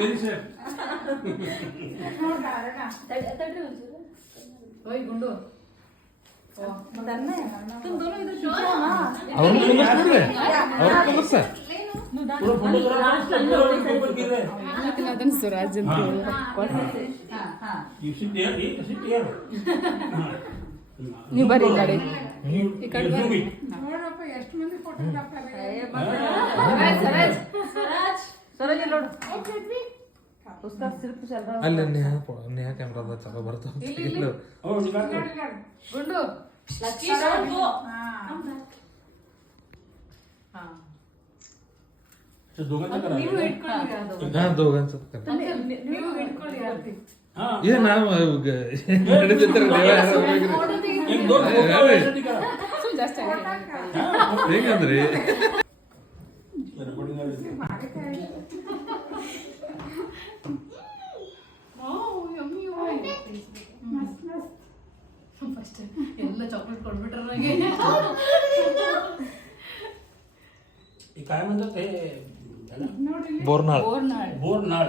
Very safe. ಓಯ್ ಗುಂಡು ಅವ್ರನ್ನ ಕುಂದಿರ್ಸ್ಬಿಡ್ರಿ, ಅವ್ರನ್ನ ಕುಂದಿರ್ಸ. ಅದನ್ನ ಸ್ವರಾಜ್ ಅಂತ ನೀವು ಬರ್ರಿ ಈ ಕಡೆ, ಈ ಕಡೆ ಬರ್ರಿ. ನೋಡಪ್ಪ ಎಷ್ಟು ಮಂದಿ ಫೋಟೋ ಅಲ್ಲಿ ನೇಹ ಕ್ಯಾಮ್ರಾದ ಚಲೋ ಬರ್ತಾವ. ಗುಂಡು ನೀವು ಇಟ್ಕೊಳ್ಳಿ ಆರ್ತಿ. ಏ ನಾವು ಜಾಸ್ತಿ ಹೇಗಂದ್ರಿ ಫಸ್ಟ್ ಎಲ್ಲ ಚಾಕ್ಲೇಟ್ ಕೊಡ್ಬಿಟ್ರ ನನಗೆ. काय म्हणतात ते ಬೋರ್ನಾಳ್. बोरनाळ.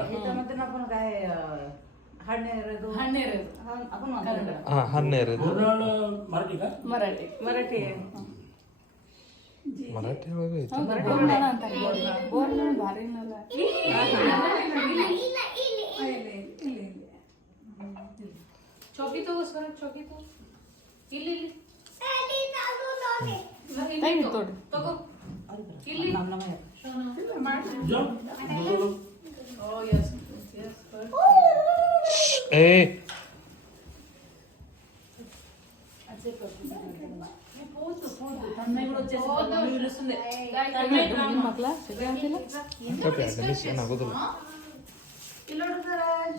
हा हन्नेर बोरनाळ मराठी का? ಮರಾಠಿ ಮರಾಠಿ ಮರಾಠಿ ಒಳಗೆ ಐತಿ. ಬೋರ್ನಾಳ ಅಂತಾರೆ. ಬೋರ್ನಾಳ್ ಭಾರಿ ನಲ್ಲ. ಚೌಕಿ ತಗೋ ಸರ್, ಚೌಕಿ ತಗೋ. ಇಲ್ಲಿ ತೋಡಿ ತಗೋ ಇಲ್ಲಿ. जा. ಓ ಯಸ್ ಯಸ್. ए ಮಕ್ಕಳ ಏನಾಗೋದಿಲ್ಲ.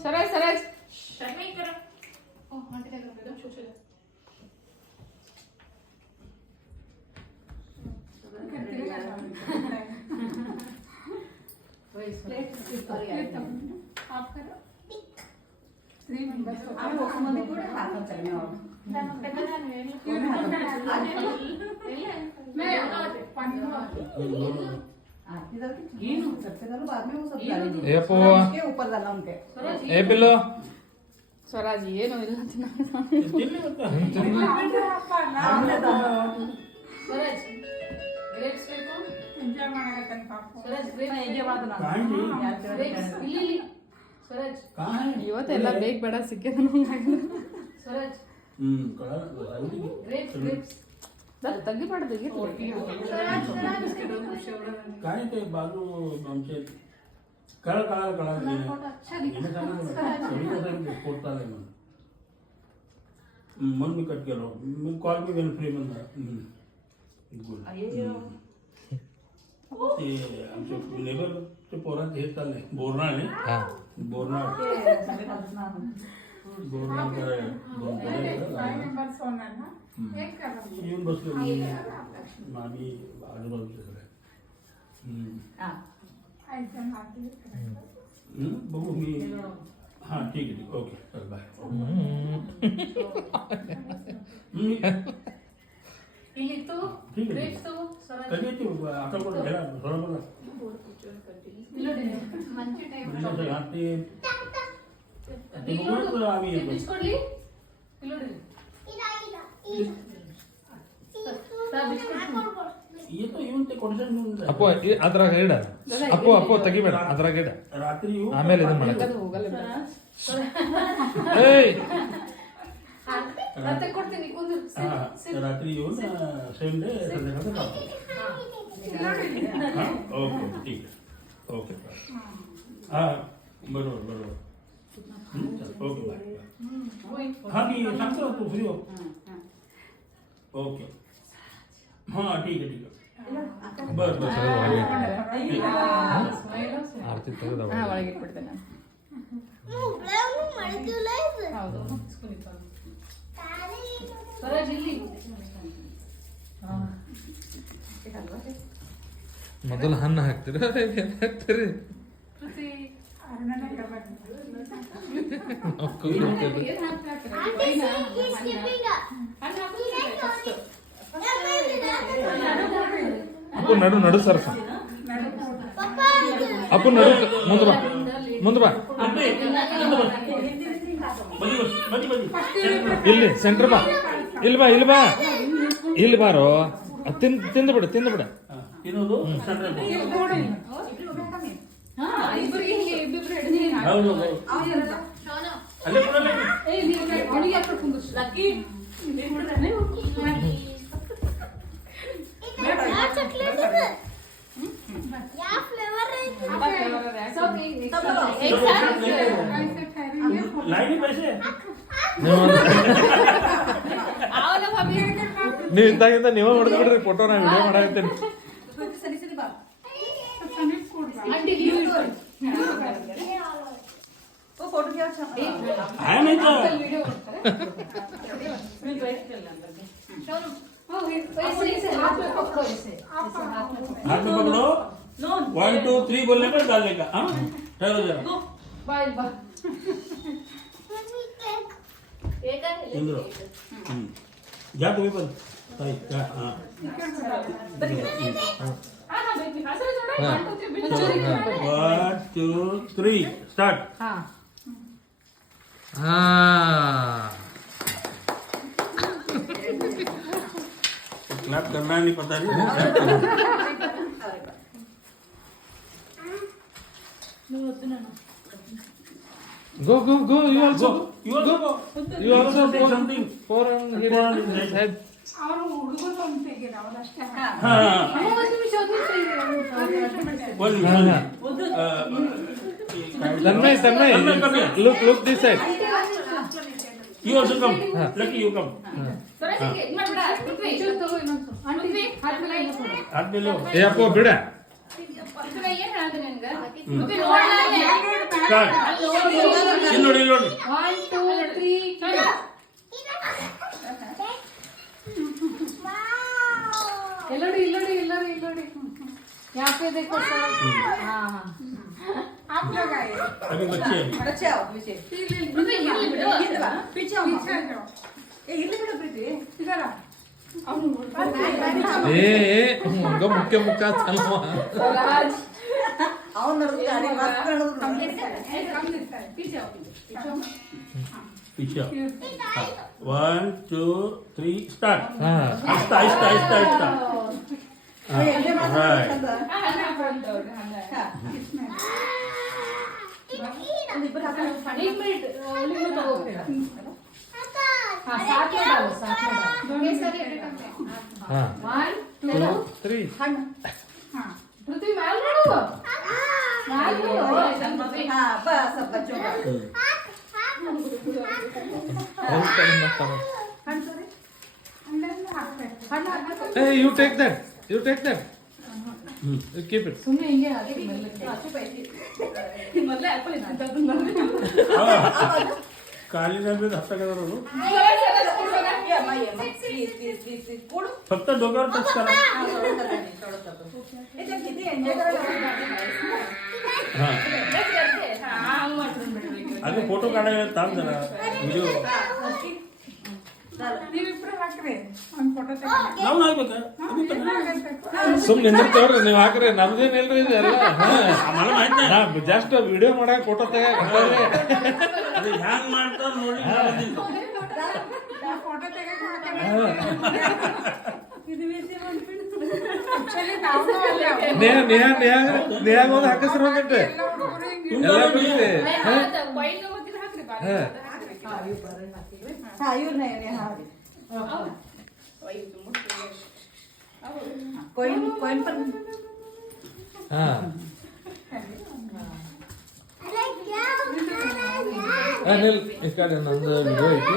ಸರಾಜ್ ಸರಾಜ್ ए पोवा ए पिल्लो ಸ್ವರಾಜ್ ಏನು ಇಲ್ಲ ಸ್ವರಾಜ್ ಗ್ರೇಪ್ಸ್ ಬೇಕು. ಎಂಜಾಯ್ ಮಾಡಕತ್ತಾನ ಪಾಪ. ಸ್ವರಾಜ್ ಗ್ರೇಪ್ಸ್ ಇಲ್ಲಿ ಸ್ವರಾಜ್. ಇವತ್ತೆಲ್ಲ ಬೇಗ ಬೇಡ ಸಿಕ್ಕಿದ ಸ್ವರಾಜ್ कळलं. ಗ್ರೇಪ್ಸ್ ಗ್ರೇಪ್ಸ್ ತಗ್ಗಿಬಾರ್ದು. काय ते बाजू आमचे कळा पोट चाललंय म्हणून मी कट केलो. मी कॉल मी घेऊन फ्री म्हणला. ते आमचे लेबर ते पोरांचे हे चाललंय बोरनाळ नाही. हा बोरनाळ येऊन बसलो आम्ही आजूबाजूचे सगळे. बघू मी. हां ठीक आहे ओके चल बाय. ಇಲ್ಲಿ ತಗೋ ठीक आहे ಗ್ರೇಪ್ಸ್ ತಗೋ ಸ್ವರಾಜ್. कधी येते आता कोण घ्या थोडा बोला ಮಂಚಿ ಟೈಮ್ ते बघून आम्ही येतो. ಬಿಸ್ಕೊಡ್ಲಿ ಇಲ್ಲಿ ನೋಡಿ. येतो येऊन ते कोणत्या घेऊन जा. ಅಪ್ಪು ಅದ್ರಾಗ ಇಡ. ಅಪ್ಪು ಅಪ್ಪು ತೆಗಿಬೇಡ, ಅದ್ರಾಗ ಇಡ. रात्री येऊ ಆಮೇಲೆ ಇದನ್ನ ಮಾಡಕ್ಕೆ. ಹೋಗಲ್ಲ. ಏಯ್ ಮತ್ತೆ ಕೊಡ್ತೀನಿ ಕುಂದು. रात्री येऊन सेम डे संध्याकाळचं टाकतो. ओके ठीक आहे ओके हां बरोबर बरोबर. Okay bye. हां मी सांगतो तू फ्री हो. ओके हां ठीक आहे बरं बरं. ಆರ್ತಿ ತೆಗೆದ ಹಾ ಒಳಗೆ ಇಟ್ಬಿಡ್ತೇನೆ. ಹೌದು ಸ್ವರಾಜ್ ಇಲ್ಲಿ. ಮೊದಲು ಹಣ್ಣು ಹಾಕ್ತೀರಿ ಹಾಕ್ತೀರಿ. ಅಪ್ಪು ನಡು ನಡು ಸರ್ಸ. ಅಪ್ಪು ನಡು ಮುಂದೆ ಬಾ. ಮುಂದೆ ಬಾ ಇಲ್ಲಿ ಸೆಂಟ್ರ್ ಬಾ ಇಲ್ಲಿ ಬಾ ಇಲ್ಲಿ ಬಾ ಇಲ್ಲಿ ಬಾರೋ ತಿಂದು ಬಿಡು ಇನ್ನೊಂದು ಸಣ್ಣ ಇಬ್ಬರಿಗೆ ಹಿಂಗೆ ಇಬ್ಬಿಬ್ರು ಹಿಡಿದು ಹೌದು ಅಲ್ಲೇ ಕೊಡಲ್ಲ ಅವನಿಗೆ ಹತ್ರ ಕುಂದಿರ್ಸು. ಲಕ್ಕಿ लाइन पैसे ನೀವು ಇದ್ದಾಗಿಂದ ನೀವೇ ಹೊಡೆದ್ಬಿಡ್ರಿ ಫೋಟೋ ನಾ ವಿಡಿಯೋ ಮಾಡಾಕತ್ತೀನಿ है नहीं तो हाथ में पकड़ो 1 2 3 बोलने पर डालने का हाँ ठहरो जरा इंद्रो जा तुम्हें पर सही जा हाँ 1 2 3 स्टार्ट क्लैप करना नहीं पता नहीं Go, you also Go. You also go. You also say something. Pour on his head. ಅವರು ಹುಡುಗರು ಒಂದು ತೆಗೀರ ಅವರಷ್ಟೇ हाँ Tanmay, look this side. You also come. Lucky you come. हाथ में लो ಏ ಅಪ್ಪ ಬಿಡ स्टार्ट इल्लोडी 1 2 3 इल्लोडी यहाँ पे देखो सर हाँ आप लोग आए अभी बच्चे बच्चे आओ पीछे पीछे आओ ए इल्ले बिडो प्रीति इधर ಏ ಹಂಗ ಮುಖ್ಯ ಚಲವ ಅವನ ಗಾಡಿ ಮಸ್ತ್ पीछे आओ पीछे 1 2 3 स्टार्ट ಹಾ आहिस्ता राइट एक मिनट ओली तो हाँ साथ में डालो दोनों ಹಾ 1 2 3 हाँ पृथ्वी माल मारो हाँ बस सब बच्चों का Hey, you take that. You keep it. सुनने इंगे आते ಮೊದಲೇ ಆಪಲ್ काली नंबर हफ्ता का करो प्लीज कोड फक्त डोक्यावर टच करा हे किती एन्जॉय करायला हा अगं फोटो काढायला थांब जरा व्हिडिओ ನೀವಿಬ್ರು ಹಾಕ್ರಿ ಒಂದು ಫೋಟೋ ತೆಗೆದು लावून आहे बघा ಸುಮ್ಮನೆ ನಿಂದಿರ್ತವ್ರಿ ನೀವು ಹಾಕ್ರಿ ನಮ್ದೇನಿಲ್ರಿ ಇದೆಲ್ಲ आम्हाला माहित नाही ನಾ ಜಸ್ಟ್ ವಿಡಿಯೋ ಮಾಡಾಕ ಫೋಟೋ ತೆಗಿಯಾಕ ಅದು ಹ್ಯಾಂಗ್ ಮಾಡ್ತಾರ ನೋಡಿ ಫೋಟೋ ತೆಗೆದು ಇದು ಮಿಸಿ ಮಾಡ್ಬಿಟ್ಟು ಆಕ್ಚುಲಿ ನಾವು ನೇಹ ಒಂದು ಹಾಕಿಸ್ರೋಗಂತೆ ಎಲ್ಲ ಬಿಡುತ್ತೆ हाँ इವ್ರನ್ನ हाँ कोइन पर ಹಾ ನಿಲ್ ಈ ಕಡೆ ನಂದು ವಿಡಿಯೋ ಐತಿ